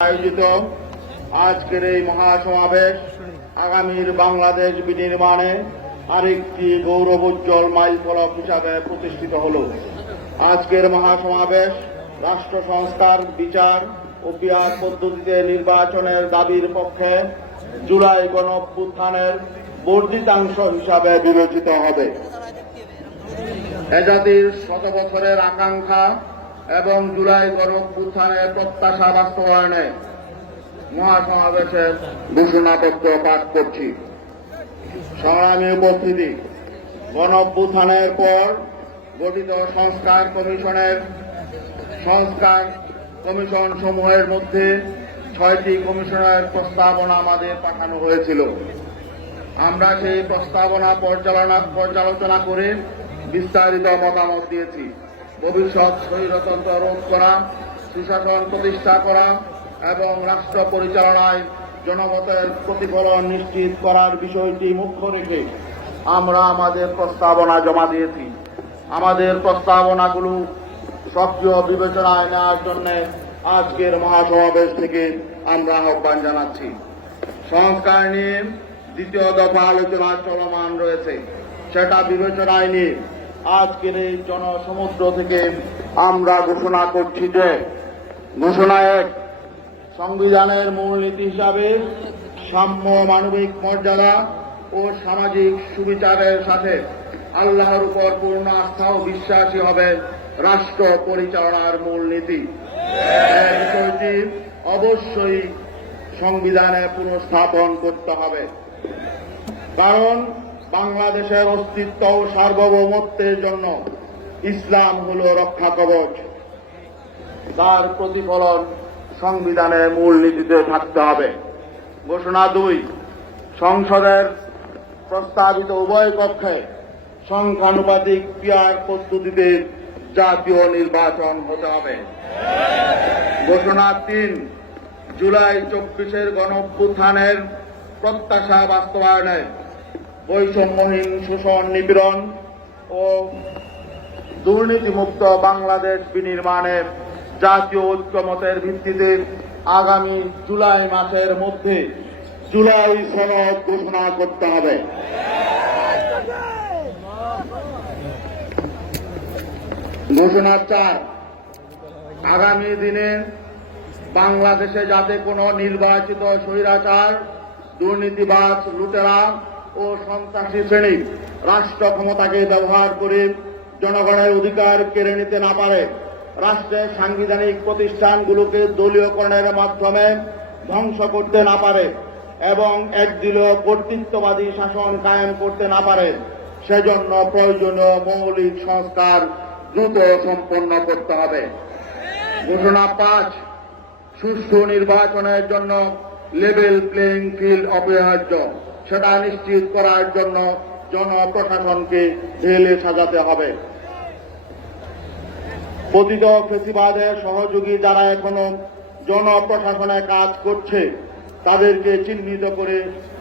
আয়োজিত আজকের এই মহাসমাবেশ আগামীর বাংলাদেশ বিনির্মাণে আরেকটি গৌরবোজ্জ্বল মাইল ফলক হিসাবে প্রতিষ্ঠিত হল। আজকের মহাসমাবেশ রাষ্ট্র সংস্কার, বিচার ও পিয়ার পদ্ধতিতে নির্বাচনের দাবির পক্ষে জুলাই গণঅভ্যুত্থানের বর্ধিতাংশ হিসাবে বিবেচিত হবে। এ জাতির শত বছরের আকাঙ্ক্ষা এবং জুলাই গণঅভ্যুত্থানের প্রত্যাশা বাস্তবায়নে মহাসমাবেশের ঘোষণাপত্র পাঠ করছি। সংগ্রামী উপস্থিতি গণঅভ্যুত্থানের পর গঠিত সংস্কার কমিশনের সংস্কার কমিশন সমূহের মধ্যে ছয়টি কমিশনের প্রস্তাবনা আমাদের পাঠানো হয়েছিল। আমরা সেই প্রস্তাবনা পর্যালোচনা করে বিস্তারিত মতামত দিয়েছি। ভবিষ্যৎ স্বৈরতন্ত্র রোধ করা সুশাসন প্রতিষ্ঠা করা এবং রাষ্ট্র পরিচালনায় জনমতের প্রতিফলন নিশ্চিত করার বিষয়টি মুখ্য রেখে আমরা আমাদের প্রস্তাবনা জমা দিয়েছি। আমাদের প্রস্তাবনাগুলো সক্রিয় বিবেচনায় নেওয়ার জন্য আজকের মহাসমাবেশ থেকে আমরা আহ্বান জানাচ্ছি। সংস্কার নিয়ে দ্বিতীয় দফা আলোচনা চলমান রয়েছে। সেটা বিবেচনায় নিয়ে আজকের এই জনসমুদ্র থেকে আমরা ঘোষণা করছি যে ঘোষণা এক সংবিধানের মূলনীতি হিসাবে সাম্য মানবিক মর্যাদা ও সামাজিক সুবিচারের সাথে আল্লাহর উপর পূর্ণ আস্থা ও বিশ্বাসী হবে রাষ্ট্র পরিচালনার মূলনীতি। বিষয়টি অবশ্যই সংবিধানে পুনঃস্থাপন করতে হবে। কারণ বাংলাদেশের অস্তিত্ব ও সার্বভৌমত্বের জন্য ইসলাম হল রক্ষা কবচ। তার প্রতিফলন সংবিধানের মূল নীতিতে থাকতে হবে। ঘোষণা দুই, সংসদের প্রস্তাবিত উভয় কক্ষে সংখ্যানুপাতিক পিয়ার প্রস্তুতিতে জাতীয় নির্বাচন হতে হবে। ঘোষণা তিন, জুলাই চব্বিশের গণঅভ্যুত্থানের প্রত্যাশা বাস্তবায়নে বৈষম্যহীন, শোষণ, নিপীড়ন ও দুর্নীতিমুক্ত বাংলাদেশ বিনির্মাণে জাতীয় ঐক্যমতের ভিত্তিতে আগামী জুলাই মাসের মধ্যে জুলাই সনদ ঘোষণা করতে হবে। ঘোষণা চার, আগামী দিনে বাংলাদেশে যাতে কোনো নির্বাচিত স্বৈরাচার, দুর্নীতিবাজ লুটেরা ও সন্ত্রাসী শ্রেণি রাষ্ট্র ক্ষমতাকে ব্যবহার করে জনগণের অধিকার কেড়ে নিতে না পারে। রাষ্ট্রের সাংবিধানিক প্রতিষ্ঠানগুলোকে দলীয়করণের মাধ্যমে ধ্বংস করতে না পারে এবং একদলীয় কর্তৃত্ববাদী শাসন কায়েম করতে না পারে। সেজন্য প্রয়োজনীয় মৌলিক সংস্কার দ্রুত সম্পন্ন করতে হবে। ঘোষণা পাঁচ, সুষ্ঠু নির্বাচনের জন্য লেভেল প্লেইং ফিল্ড অপরিহার্য। সেটা নিশ্চিত করার জন্য জনপ্রশাসনকে ঢেলে সাজাতে হবে। পতিত ফেসিবাদের সহযোগী যারা এখনও জনপ্রশাসনে কাজ করছে, তাদেরকে চিহ্নিত করে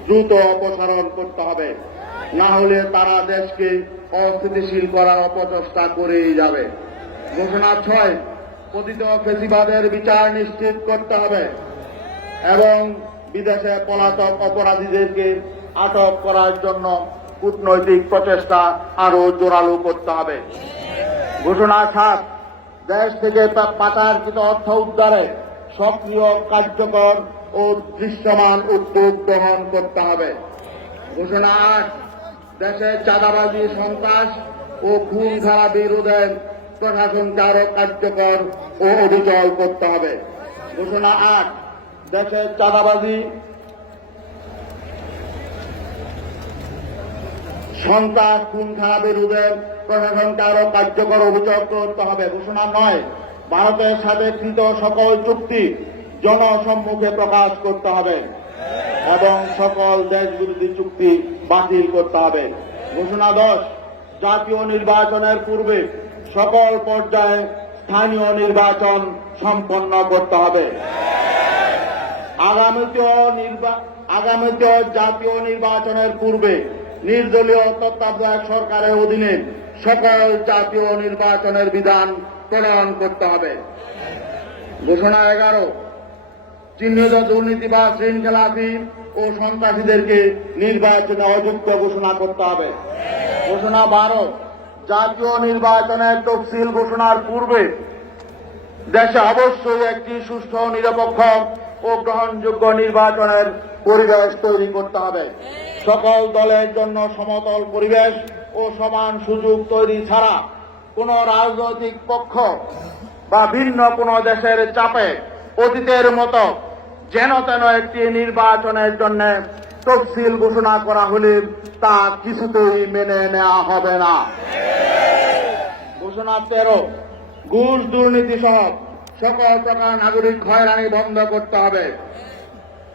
দ্রুত অপসারণ করতে হবে। না হলে তারা দেশকে অস্থিতিশীল করার অপচেষ্টা করেই যাবে। ঘোষণা ছয় পতিত ফেসিবাদের বিচার নিশ্চিত করতে হবে এবং বিদেশে পলাতক অপরাধীদেরকে আটক করার জন্য কূটনৈতিক প্রচেষ্টা আরও জোরালো করতে হবে। ঘোষণা সাত, দেশ থেকে পাচারকৃত অর্থ উদ্ধারে সক্রিয়, কার্যকর ও দৃশ্যমান উদ্যোগ গ্রহণ করতে হবে। ঘোষণা আট, দেশে চাঁদাবাজি, সন্ত্রাস ও খুন খারাপি রোধে প্রশাসনকে আরও কার্যকর ও অবিচল করতে হবে। ঘোষণা আট দেশের চাঁদাবাজি সন্ত্রাস খুন খারাপের রোধে প্রশাসনকে আরও কার্যকর অভিযোগ করতে হবে। ঘোষণা নয়, ভারতের সাথে কৃত সকল চুক্তি জনসম্মুখে প্রকাশ করতে হবে এবং সকল দেশ বিরোধী চুক্তি বাতিল করতে হবে। ঘোষণা দশ, জাতীয় নির্বাচনের পূর্বে সকল পর্যায়ে স্থানীয় নির্বাচন সম্পন্ন করতে হবে। আগামীতেও জাতীয় নির্বাচনের পূর্বে নির্দলীয় তত্ত্বাবধায়ক সরকারের অধীনে সকল জাতীয় নির্বাচনের বিধান প্রণয়ন করতে হবে। ঘোষণা এগারো, চিহ্নিত দুর্নীতি বা শৃঙ্খলাফি ও সন্ত্রাসীদেরকে নির্বাচনে অযোগ্য ঘোষণা করতে হবে। ঘোষণা বারো, জাতীয় নির্বাচনের তফসিল ঘোষণার পূর্বে দেশে অবশ্যই একটি সুস্থ নিরপেক্ষ ও গ্রহণযোগ্য নির্বাচনের পরিবেশ তৈরি করতে হবে। সকল দলের জন্য সমতল পরিবেশ ও সমান সুযোগ তৈরি ছাড়া কোন রাজনৈতিক পক্ষ বা ভিন্ন কোন দেশের চাপে অতীতের মতো যেন তেন একটি নির্বাচনের জন্য তফসিল ঘোষণা করা হলে তা কিছুতেই মেনে নেওয়া হবে না। ঘোষণা তেরো ঘুষ দুর্নীতি সহ সকল প্রকার নাগরিক হয়রানি বন্ধ করতে হবে।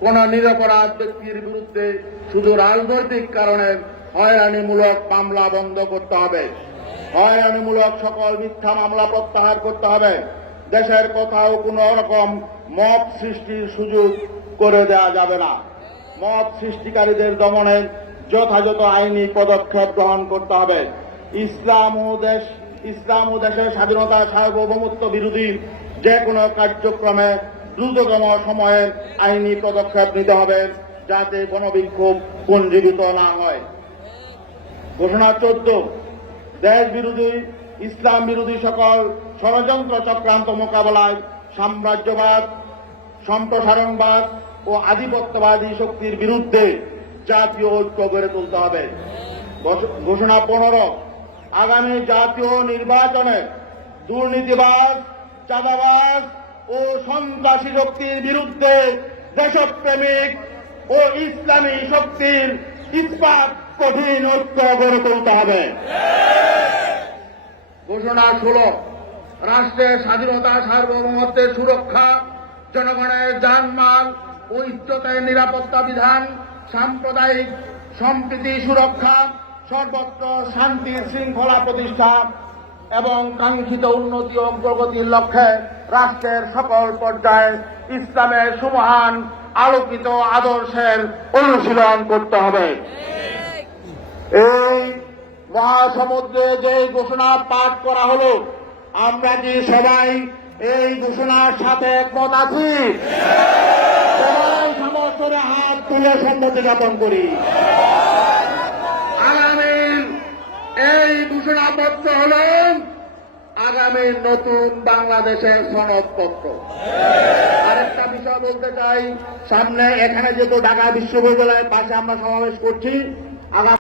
কোন নিরপরাধ ব্যক্তির বিরুদ্ধে শুধু রাজনৈতিক কারণে হয়রানিমূলক মামলা বন্ধ করতে হবে। হয়রানিমূলক সকল মিথ্যা মামলা প্রত্যাহার করতে হবে। দেশের কোথাও কোন রকম মত সৃষ্টির সুযোগ করে দেওয়া যাবে না। মত সৃষ্টিকারীদের দমনে যথাযথ আইনি পদক্ষেপ গ্রহণ করতে হবে। ইসলাম ও দেশ, ইসলাম ও দেশের স্বাধীনতা সার্বভৌমত্ব বিরোধী যে কোনো কার্যক্রমে দ্রুততম সময়ে আইনি পদক্ষেপ নিতে হবে যাতে গণবিক্ষোভ পঞ্জীবিত না হয়। ঘোষণা চোদ্দ দেশ বিরোধী ইসলাম বিরোধী সকল ষড়যন্ত্র চক্রান্ত মোকাবেলায় সাম্রাজ্যবাদ, সম্প্রসারণবাদ ও আধিপত্যবাদী শক্তির বিরুদ্ধে জাতীয় ঐক্য গড়ে তুলতে হবে। ঘোষণা পনেরো, আগামী জাতীয় নির্বাচনে দুর্নীতিবাজ, চাঁদাবাজ ও সন্ত্রাসী শক্তির বিরুদ্ধে দেশপ্রেমিক ও ইসলামী শক্তির ইস্পাত কঠিন ঐক্য গড়ে তুলতে হবে। ঘোষণা ষোলো। রাষ্ট্রের স্বাধীনতা, সার্বভৌমত্বের সুরক্ষা, জনগণের জানমাল ও ইজ্জতের নিরাপত্তা বিধান, সাম্প্রদায়িক সম্প্রীতি সুরক্ষা, সর্বত্র শান্তি শৃঙ্খলা প্রতিষ্ঠা এবং কাঙ্ক্ষিত উন্নতি ও প্রগতির লক্ষ্যে রাষ্ট্রের সকল পর্যায়ে ইসলামের সুমহান আলোকিত আদর্শের অনুশীলন করতে হবে। এই মহাসমুদ্রে যে ঘোষণা পাঠ করা হলো, আমরা কি সবাই এই ঘোষণার সাথে একমত আছি? সবাই সমস্তরে হাত তুলে সম্মতি জ্ঞাপন করি। এই ঘোষণাপত্র হল আগামীর নতুন বাংলাদেশের সনদপত্র। আরেকটা বিষয় বলতে চাই, সামনে এখানে যেহেতু ঢাকা বিশ্ববিদ্যালয়ের পাশে আমরা সমাবেশ করছি, আগামী